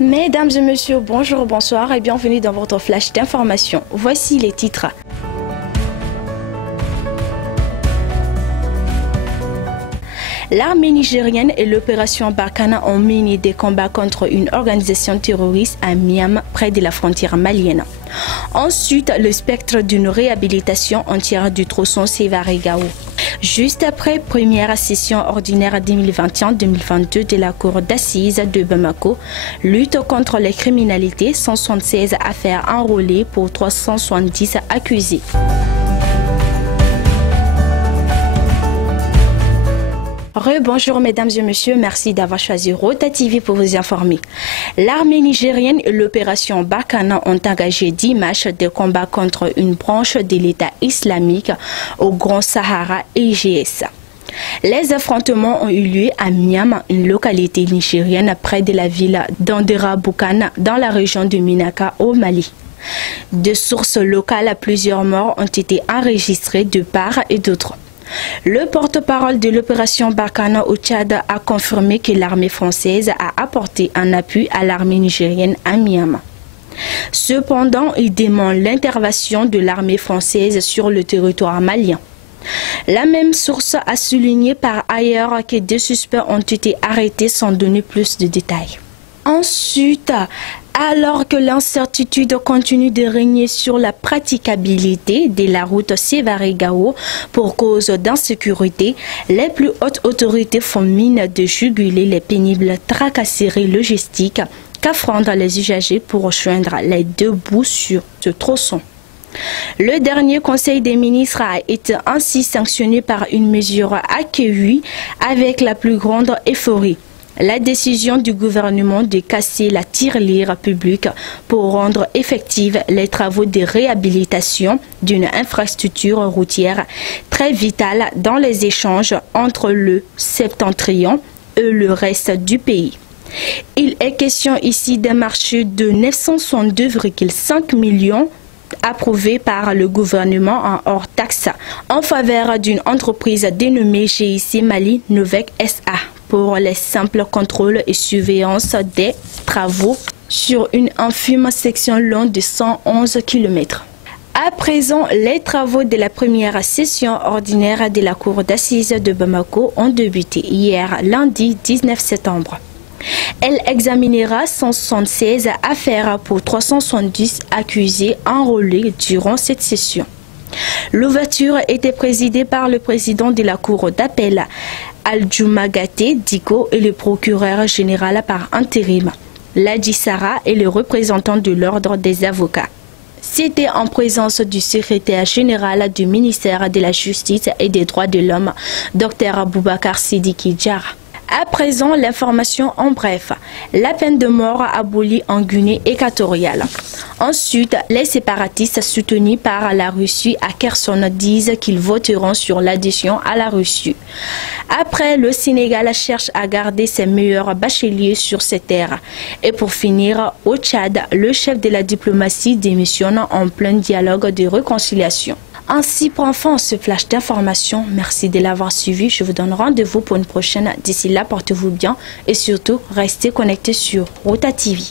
Mesdames et messieurs, bonjour, bonsoir et bienvenue dans votre flash d'information. Voici les titres. L'armée nigérienne et l'opération Barkhane ont mené des combats contre une organisation terroriste à Miam, près de la frontière malienne. Ensuite, le spectre d'une réhabilitation entière du tronçon Sévaré-Gao. Juste après première session ordinaire 2021-2022 de la Cour d'assises de Bamako, lutte contre les criminalités, 176 affaires enrôlées pour 370 accusés. Bonjour mesdames et messieurs, merci d'avoir choisi Rota TV pour vous informer. L'armée nigérienne et l'opération Barkhane ont engagé 10 marches de combat contre une branche de l'État islamique au Grand Sahara IGS. Les affrontements ont eu lieu à Miam, une localité nigérienne près de la ville d'Andera-Boukane dans la région de Minaka au Mali. De sources locales, plusieurs morts ont été enregistrés de part et d'autre. Le porte-parole de l'opération Barkhane au Tchad a confirmé que l'armée française a apporté un appui à l'armée nigérienne à Miam. Cependant, il demande l'intervention de l'armée française sur le territoire malien. La même source a souligné par ailleurs que 2 suspects ont été arrêtés sans donner plus de détails. Ensuite, alors que l'incertitude continue de régner sur la praticabilité de la route Sévaré-Gao pour cause d'insécurité, les plus hautes autorités font mine de juguler les pénibles tracasseries logistiques qu'affrontent les usagers pour joindre les 2 bouts sur ce tronçon. Le dernier Conseil des ministres a été ainsi sanctionné par une mesure accueillie avec la plus grande euphorie. La décision du gouvernement de casser la tirelire publique pour rendre effectifs les travaux de réhabilitation d'une infrastructure routière très vitale dans les échanges entre le septentrion et le reste du pays. Il est question ici d'un marché de 962,5 millions approuvé par le gouvernement en hors taxe en faveur d'une entreprise dénommée GIC Mali Novec SA pour les simples contrôles et surveillance des travaux sur une infime section longue de 111 km. À présent, les travaux de la première session ordinaire de la Cour d'assises de Bamako ont débuté hier, lundi 19 septembre. Elle examinera 176 affaires pour 370 accusés enrôlés durant cette session. L'ouverture était présidée par le président de la Cour d'appel, Aldjoumagate Diko, et le procureur général par intérim, Ladi Sara, et le représentant de l'ordre des avocats. C'était en présence du secrétaire général du ministère de la Justice et des Droits de l'Homme, Dr Boubacar Sidiki Diarra. À présent, l'information en bref. La peine de mort abolie en Guinée équatoriale. Ensuite, les séparatistes soutenus par la Russie à Kherson disent qu'ils voteront sur l'adhésion à la Russie. Après, le Sénégal cherche à garder ses meilleurs bacheliers sur ses terres. Et pour finir, au Tchad, le chef de la diplomatie démissionne en plein dialogue de réconciliation. Ainsi prend fin ce flash d'information. Merci de l'avoir suivi. Je vous donne rendez-vous pour une prochaine. D'ici là, portez-vous bien et surtout, restez connectés sur Rota TV.